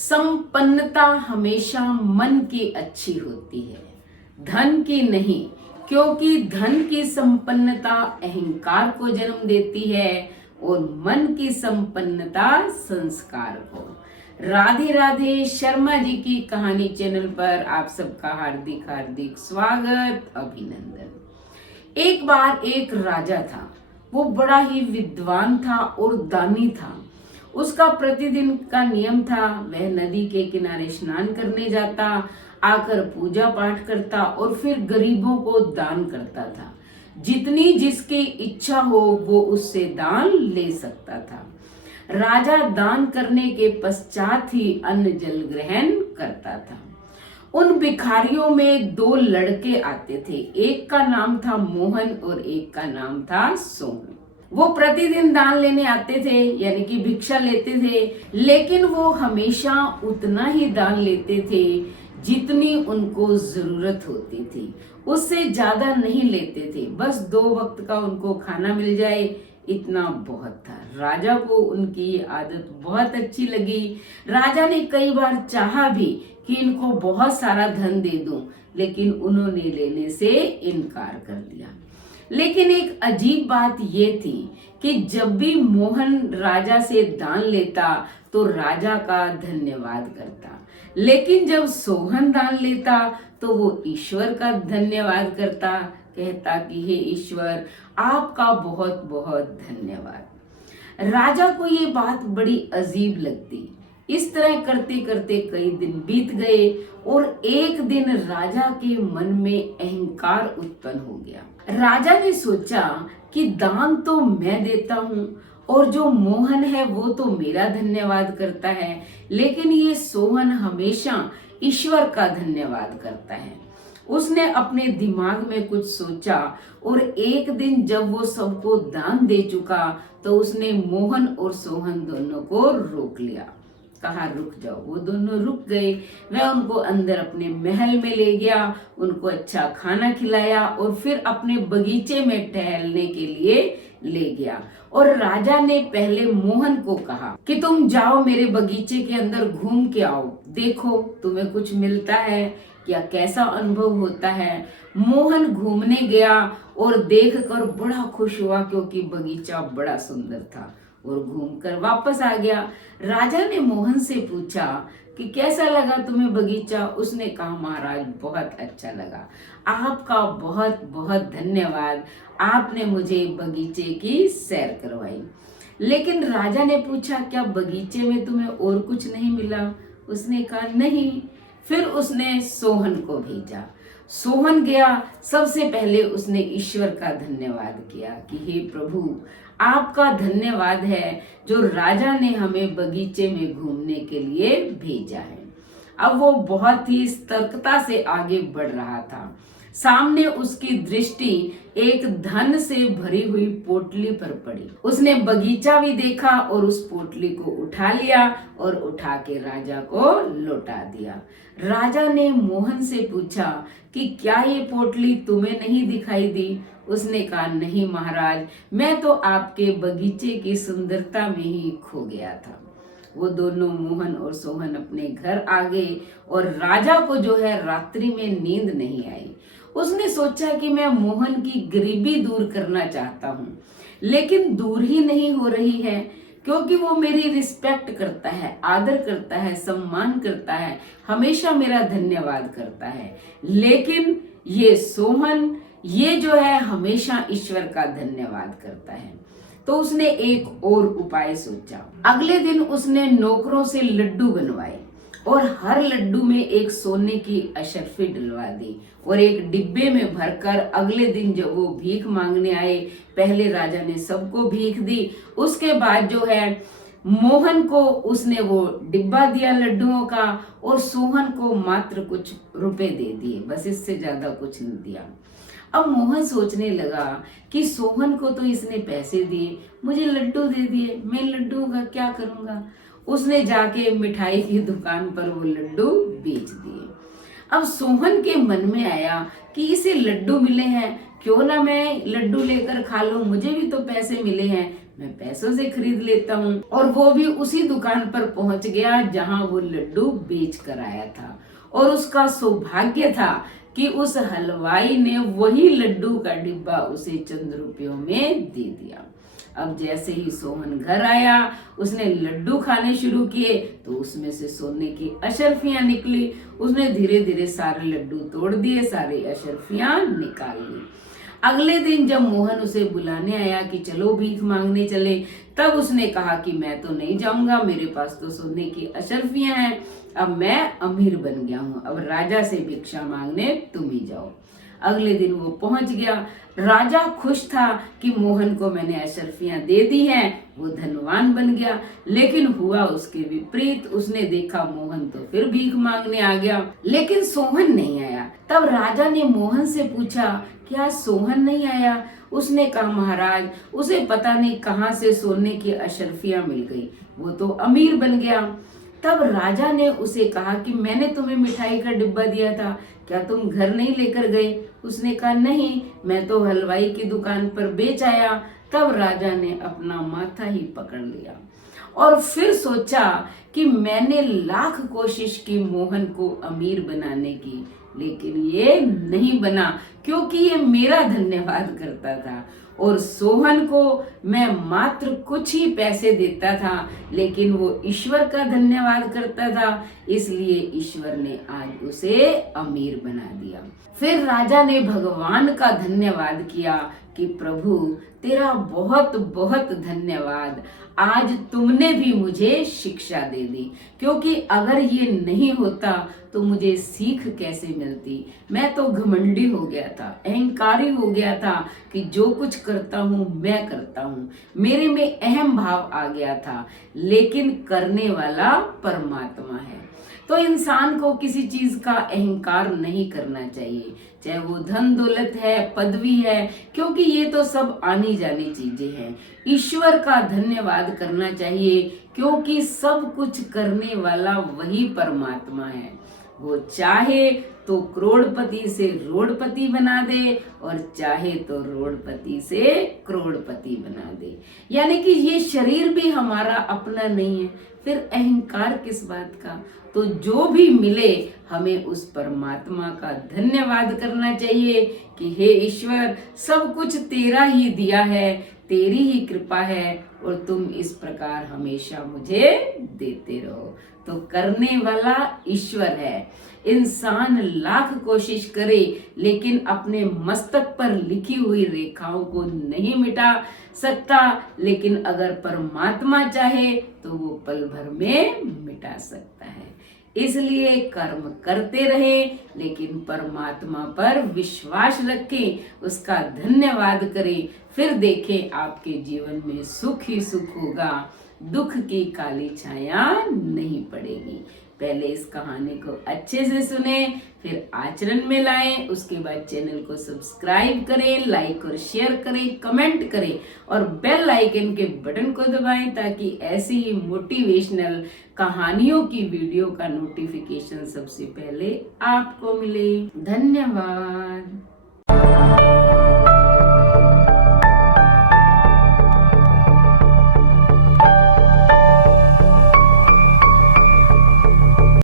संपन्नता हमेशा मन की अच्छी होती है, धन की नहीं, क्योंकि धन की संपन्नता अहंकार को जन्म देती है और मन की संपन्नता संस्कार को। राधे राधे। शर्मा जी की कहानी चैनल पर आप सबका हार्दिक हार्दिक स्वागत, अभिनंदन। एक बार एक राजा था। वो बड़ा ही विद्वान था और दानी था। उसका प्रतिदिन का नियम था, वह नदी के किनारे स्नान करने जाता, आकर पूजा पाठ करता और फिर गरीबों को दान करता था। जितनी जिसकी इच्छा हो वो उससे दान ले सकता था। राजा दान करने के पश्चात ही अन्न जल ग्रहण करता था। उन भिखारियों में दो लड़के आते थे, एक का नाम था मोहन और एक का नाम था सोहन। वो प्रतिदिन दान लेने आते थे, यानी कि भिक्षा लेते थे, लेकिन वो हमेशा उतना ही दान लेते थे जितनी उनको जरूरत होती थी। उससे ज्यादा नहीं लेते थे। बस 2 वक्त का उनको खाना मिल जाए, इतना बहुत था। राजा को उनकी ये आदत बहुत अच्छी लगी। राजा ने कई बार चाहा भी कि इनको बहुत सारा धन दे दूं, लेकिन उन्होंने लेने से इनकार कर दिया। लेकिन एक अजीब बात ये थी कि जब भी मोहन राजा से दान लेता तो राजा का धन्यवाद करता, लेकिन जब सोहन दान लेता तो वो ईश्वर का धन्यवाद करता, कहता कि हे ईश्वर, आपका बहुत बहुत धन्यवाद। राजा को ये बात बड़ी अजीब लगती। इस तरह करते करते कई दिन बीत गए और एक दिन राजा के मन में अहंकार उत्पन्न हो गया। राजा ने सोचा कि दान तो मैं देता हूँ और जो मोहन है वो तो मेरा धन्यवाद करता है, लेकिन ये सोहन हमेशा ईश्वर का धन्यवाद करता है। उसने अपने दिमाग में कुछ सोचा और एक दिन जब वो सबको दान दे चुका तो उसने मोहन और सोहन दोनों को रोक लिया। कहा रुक जाओ। वो दोनों रुक गए। वह उनको अंदर अपने महल में ले गया, उनको अच्छा खाना खिलाया और फिर अपने बगीचे में टहलने के लिए ले गया। और राजा ने पहले मोहन को कहा कि तुम जाओ मेरे बगीचे के अंदर घूम के आओ, देखो तुम्हें कुछ मिलता है या कैसा अनुभव होता है। मोहन घूमने गया और देखकर बड़ा खुश हुआ, क्योंकि बगीचा बड़ा सुंदर था, और घूमकर वापस आ गया। राजा ने मोहन से पूछा कि कैसा लगा तुम्हें बगीचा। उसने कहा महाराज बहुत अच्छा लगा, आपका बहुत बहुत धन्यवाद, आपने मुझे बगीचे की सैर करवाई। लेकिन राजा ने पूछा क्या बगीचे में तुम्हें और कुछ नहीं मिला। उसने कहा नहीं। फिर उसने सोहन को भेजा। सोहन गया। सबसे पहले उसने ईश्वर का धन्यवाद किया कि हे प्रभु, आपका धन्यवाद है जो राजा ने हमें बगीचे में घूमने के लिए भेजा है। अब वो बहुत ही सतर्कता से आगे बढ़ रहा था। सामने उसकी दृष्टि एक धन से भरी हुई पोटली पर पड़ी। उसने बगीचा भी देखा और उस पोटली को उठा लिया और उठा के राजा को लौटा दिया। राजा ने मोहन से पूछा कि क्या ये पोटली तुम्हें नहीं दिखाई दी। उसने कहा नहीं महाराज, मैं तो आपके बगीचे की सुंदरता में ही खो गया था। वो दोनों मोहन और सोहन अपने घर आ गए और राजा को जो है रात्रि में नींद नहीं आई। उसने सोचा कि मैं मोहन की गरीबी दूर करना चाहता हूँ, लेकिन दूर ही नहीं हो रही है, क्योंकि वो मेरी रिस्पेक्ट करता है, आदर करता है, सम्मान करता है, हमेशा मेरा धन्यवाद करता है। लेकिन ये सोहन, ये जो है हमेशा ईश्वर का धन्यवाद करता है। तो उसने एक और उपाय सोचा। अगले दिन उसने नौकरों से लड्डू बनवाए और हर लड्डू में एक सोने की अशर्फी डलवा दी और एक डिब्बे में भरकर अगले दिन जब वो भीख मांगने आए, पहले राजा ने सबको भीख दी, उसके बाद जो है मोहन को उसने वो डिब्बा दिया लड्डुओं का और सोहन को मात्र कुछ रुपए दे दिए, बस इससे ज्यादा कुछ नहीं दिया। अब मोहन सोचने लगा कि सोहन को तो इसने पैसे दिए, मुझे लड्डू दे दिए, मैं लड्डू का क्या करूंगा। उसने जाके मिठाई की दुकान पर वो लड्डू बेच दिए। अब सोहन के मन में आया कि इसे लड्डू मिले हैं, क्यों ना मैं लड्डू लेकर खा लूं, मुझे भी तो पैसे मिले हैं, मैं पैसों से खरीद लेता हूँ। और वो भी उसी दुकान पर पहुंच गया जहाँ वो लड्डू बेच कर आया था। और उसका सौभाग्य था कि उस हलवाई ने वही लड्डू का डिब्बा उसे चंद रुपयों में दे दिया। अब जैसे ही सोहन घर आया, उसने लड्डू खाने शुरू किए तो उसमें से सोने की अशर्फियां निकली। उसने धीरे धीरे सारे लड्डू तोड़ दिए, सारी अशर्फियां निकाल ली। अगले दिन जब मोहन उसे बुलाने आया कि चलो भीख मांगने चले, तब उसने कहा कि मैं तो नहीं जाऊंगा, मेरे पास तो सोने की अशर्फियां हैं, अब मैं अमीर बन गया हूँ, अब राजा से भिक्षा मांगने तुम ही जाओ। अगले दिन वो पहुंच गया। राजा खुश था कि मोहन को मैंने अशर्फियां दे दी हैं, वो धनवान बन गया। लेकिन हुआ उसके विपरीत। उसने देखा मोहन तो फिर भीख मांगने आ गया, लेकिन सोहन नहीं आया। तब राजा ने मोहन से पूछा, क्या सोहन नहीं आया? उसने कहा, महाराज, उसे पता नहीं कहां से सोने की अशर्फियां मिल गई, वो तो अमीर बन गया। तब राजा ने उसे कहा कि मैंने तुम्हें मिठाई का डिब्बा दिया था, क्या तुम घर नहीं लेकर गए? उसने कहा, नहीं, मैं तो हलवाई की दुकान पर बेच आया। तब राजा ने अपना माथा ही पकड़ लिया और फिर सोचा कि मैंने लाख कोशिश की मोहन को अमीर बनाने की, लेकिन ये नहीं बना, क्योंकि ये मेरा धन्यवाद करता था और सोहन को मैं मात्र कुछ ही पैसे देता था, लेकिन वो ईश्वर का धन्यवाद करता था, इसलिए ईश्वर ने आज उसे अमीर बना दिया। फिर राजा ने भगवान का धन्यवाद किया कि प्रभु, तेरा बहुत बहुत धन्यवाद, आज तुमने भी मुझे शिक्षा दे दी, क्योंकि अगर ये नहीं होता तो मुझे सीख कैसे मिलती। मैं तो घमंडी हो गया था, अहंकारी हो गया था कि जो कुछ करता हूँ मैं करता हूँ, मेरे में अहम भाव आ गया था, लेकिन करने वाला परमात्मा है। तो इंसान को किसी चीज का अहंकार नहीं करना चाहिए, चाहे वो धन दौलत है, पदवी है, क्योंकि ये तो सब आनी जानी चीजें हैं। ईश्वर का धन्यवाद करना चाहिए, क्योंकि सब कुछ करने वाला वही परमात्मा है। वो चाहे तो करोड़पति से रोड़पति बना दे और चाहे तो रोड़पति से करोड़पति बना दे। यानी कि ये शरीर भी हमारा अपना नहीं है, फिर अहंकार किस बात का? तो जो भी मिले हमें उस परमात्मा का धन्यवाद करना चाहिए कि हे ईश्वर, सब कुछ तेरा ही दिया है, तेरी ही कृपा है और तुम इस प्रकार हमेशा मुझे देते रहो। तो करने वाला ईश्वर है। इंसान लाख कोशिश करे लेकिन अपने मस्तक पर लिखी हुई रेखाओं को नहीं मिटा सकता, लेकिन अगर परमात्मा चाहे तो वो पल भर में मिटा सकता है। इसलिए कर्म करते रहें, लेकिन परमात्मा पर विश्वास रखें, उसका धन्यवाद करें, फिर देखें आपके जीवन में सुख ही सुख होगा, दुख की काली छाया नहीं पड़ेगी। पहले इस कहानी को अच्छे से सुने, फिर आचरण में लाएं, उसके बाद चैनल को सब्सक्राइब करें, लाइक और शेयर करें, कमेंट करें और बेल आइकन के बटन को दबाएं, ताकि ऐसी ही मोटिवेशनल कहानियों की वीडियो का नोटिफिकेशन सबसे पहले आपको मिले। धन्यवाद।